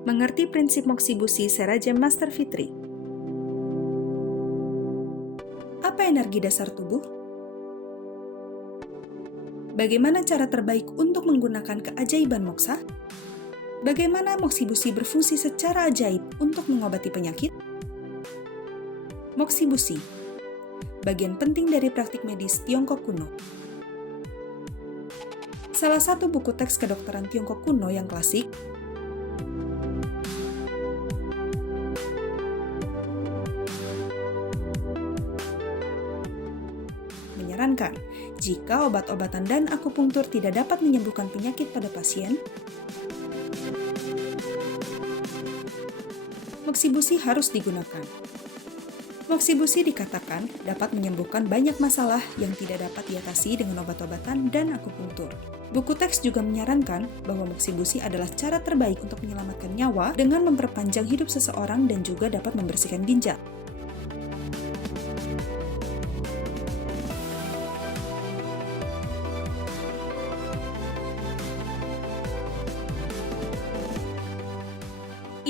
Mengerti prinsip Moxibushi Serajem Master Fitri. Apa energi dasar tubuh? Bagaimana cara terbaik untuk menggunakan keajaiban moksa? Bagaimana Moxibushi berfungsi secara ajaib untuk mengobati penyakit? Moxibushi, bagian penting dari praktik medis Tiongkok kuno. Salah satu buku teks kedokteran Tiongkok kuno yang klasik menyarankan, jika obat-obatan dan akupunktur tidak dapat menyembuhkan penyakit pada pasien, Moxibushi harus digunakan. Moxibushi dikatakan dapat menyembuhkan banyak masalah yang tidak dapat diatasi dengan obat-obatan dan akupunktur. Buku teks juga menyarankan bahwa Moxibushi adalah cara terbaik untuk menyelamatkan nyawa dengan memperpanjang hidup seseorang dan juga dapat membersihkan ginjal.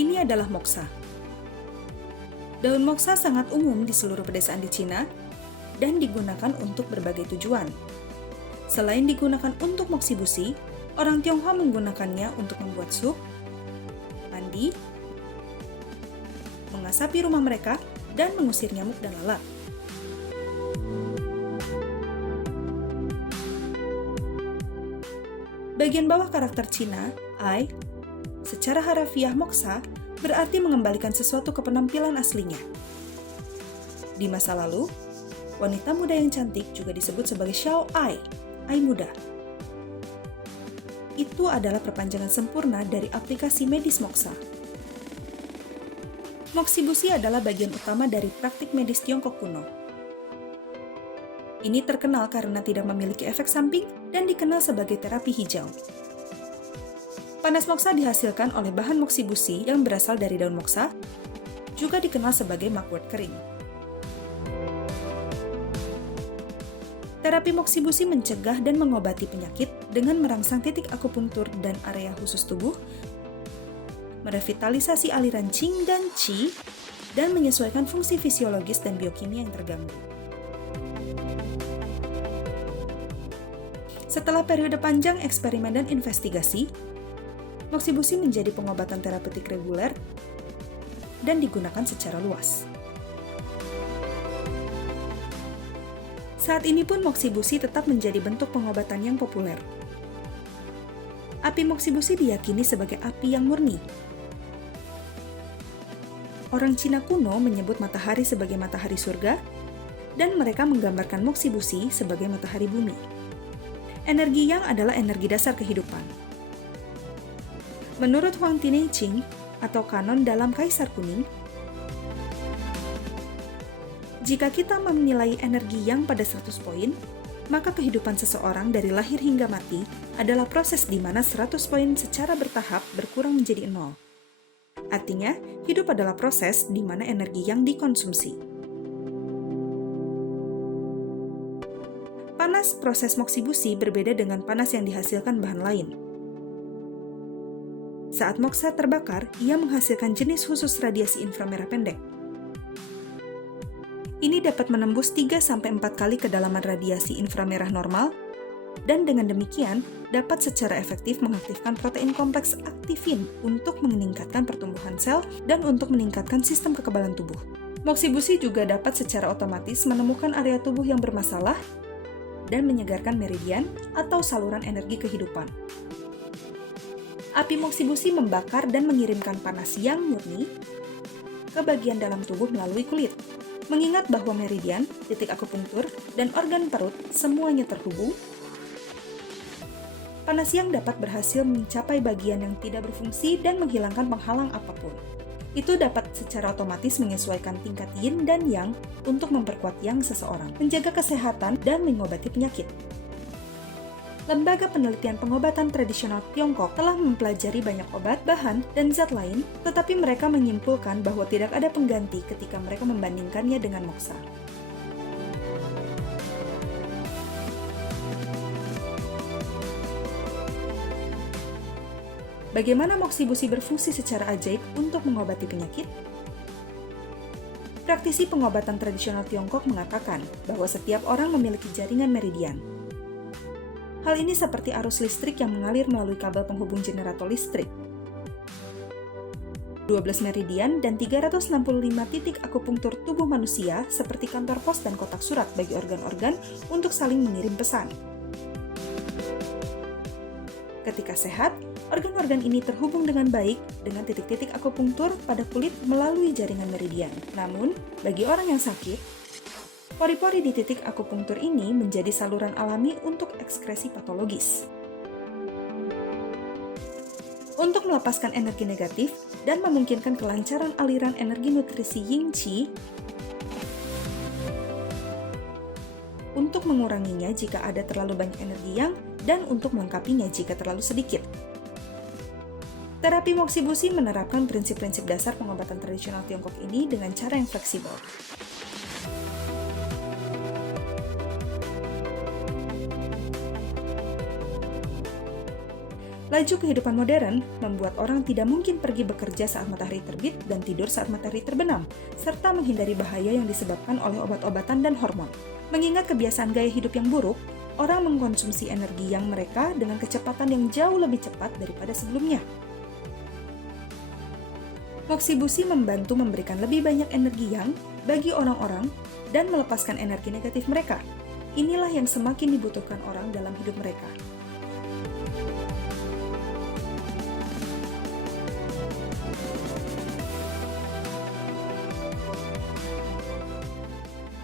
Ini adalah moksa. Daun moksa sangat umum di seluruh pedesaan di Cina dan digunakan untuk berbagai tujuan. Selain digunakan untuk Moxibushi, orang Tionghoa menggunakannya untuk membuat sup, mandi, mengasapi rumah mereka, dan mengusir nyamuk dan lalat. Bagian bawah karakter Cina, ai, secara harafiah moksa berarti mengembalikan sesuatu ke penampilan aslinya. Di masa lalu, wanita muda yang cantik juga disebut sebagai Xiao Ai, ai muda. Itu adalah perpanjangan sempurna dari aplikasi medis moksa. Moxibushi adalah bagian utama dari praktik medis Tiongkok kuno. Ini terkenal karena tidak memiliki efek samping dan dikenal sebagai terapi hijau. Panas moksa dihasilkan oleh bahan Moxibushi yang berasal dari daun moksa, juga dikenal sebagai mugwort kering. Terapi Moxibushi mencegah dan mengobati penyakit dengan merangsang titik akupunktur dan area khusus tubuh, merevitalisasi aliran Qing dan Qi, dan menyesuaikan fungsi fisiologis dan biokimia yang terganggu. Setelah periode panjang eksperimen dan investigasi, Moxibushi menjadi pengobatan terapeutik reguler dan digunakan secara luas. Saat ini pun Moxibushi tetap menjadi bentuk pengobatan yang populer. Api Moxibushi diyakini sebagai api yang murni. Orang Cina kuno menyebut matahari sebagai matahari surga, dan mereka menggambarkan Moxibushi sebagai matahari bumi. Energi yang adalah energi dasar kehidupan. Menurut Huang Tinei Ching, atau kanon dalam Kaisar Kuning, jika kita menilai energi yang pada 100 poin, maka kehidupan seseorang dari lahir hingga mati adalah proses di mana 100 poin secara bertahap berkurang menjadi 0. Artinya, hidup adalah proses di mana energi yang dikonsumsi. Panas proses Moxibushi berbeda dengan panas yang dihasilkan bahan lain. Saat moksa terbakar, ia menghasilkan jenis khusus radiasi inframerah pendek. Ini dapat menembus 3-4 kali kedalaman radiasi inframerah normal, dan dengan demikian dapat secara efektif mengaktifkan protein kompleks aktifin untuk meningkatkan pertumbuhan sel dan untuk meningkatkan sistem kekebalan tubuh. Moxibushi juga dapat secara otomatis menemukan area tubuh yang bermasalah dan menyegarkan meridian atau saluran energi kehidupan. Api Moxibushi membakar dan mengirimkan panas yang murni ke bagian dalam tubuh melalui kulit. Mengingat bahwa meridian, titik akupunktur, dan organ perut semuanya terhubung, panas yang dapat berhasil mencapai bagian yang tidak berfungsi dan menghilangkan penghalang apapun. Itu dapat secara otomatis menyesuaikan tingkat yin dan yang untuk memperkuat yang seseorang, menjaga kesehatan, dan mengobati penyakit. Lembaga Penelitian Pengobatan Tradisional Tiongkok telah mempelajari banyak obat, bahan, dan zat lain, tetapi mereka menyimpulkan bahwa tidak ada pengganti ketika mereka membandingkannya dengan moksa. Bagaimana moksibusi berfungsi secara ajaib untuk mengobati penyakit? Praktisi pengobatan tradisional Tiongkok mengatakan bahwa setiap orang memiliki jaringan meridian. Hal ini seperti arus listrik yang mengalir melalui kabel penghubung generator listrik. 12 meridian dan 365 titik akupunktur tubuh manusia seperti kantor pos dan kotak surat bagi organ-organ untuk saling mengirim pesan. Ketika sehat, organ-organ ini terhubung dengan baik dengan titik-titik akupunktur pada kulit melalui jaringan meridian. Namun, bagi orang yang sakit, pori-pori di titik akupunktur ini menjadi saluran alami untuk ekskresi patologis. Untuk melepaskan energi negatif dan memungkinkan kelancaran aliran energi nutrisi Yin Qi, untuk menguranginya jika ada terlalu banyak energi Yang, dan untuk melengkapinya jika terlalu sedikit. Terapi moksibusi menerapkan prinsip-prinsip dasar pengobatan tradisional Tiongkok ini dengan cara yang fleksibel. Laju kehidupan modern membuat orang tidak mungkin pergi bekerja saat matahari terbit dan tidur saat matahari terbenam, serta menghindari bahaya yang disebabkan oleh obat-obatan dan hormon. Mengingat kebiasaan gaya hidup yang buruk, orang mengkonsumsi energi yang mereka dengan kecepatan yang jauh lebih cepat daripada sebelumnya. Moksibusi membantu memberikan lebih banyak energi yang bagi orang-orang dan melepaskan energi negatif mereka. Inilah yang semakin dibutuhkan orang dalam hidup mereka.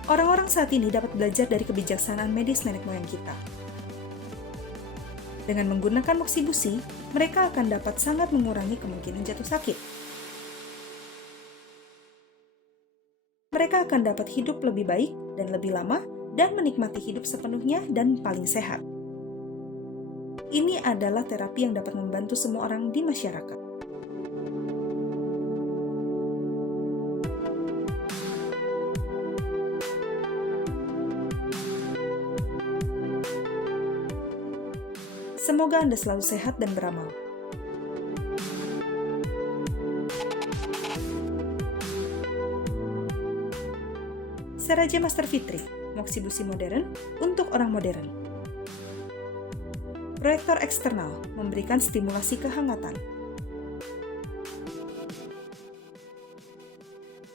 Orang-orang saat ini dapat belajar dari kebijaksanaan medis nenek moyang kita. Dengan menggunakan moksibusi, mereka akan dapat sangat mengurangi kemungkinan jatuh sakit. Mereka akan dapat hidup lebih baik dan lebih lama dan menikmati hidup sepenuhnya dan paling sehat. Ini adalah terapi yang dapat membantu semua orang di masyarakat. Semoga Anda selalu sehat dan beramal. Seraja Master Fitri, moksibusi modern untuk orang modern. Proyektor eksternal memberikan stimulasi kehangatan.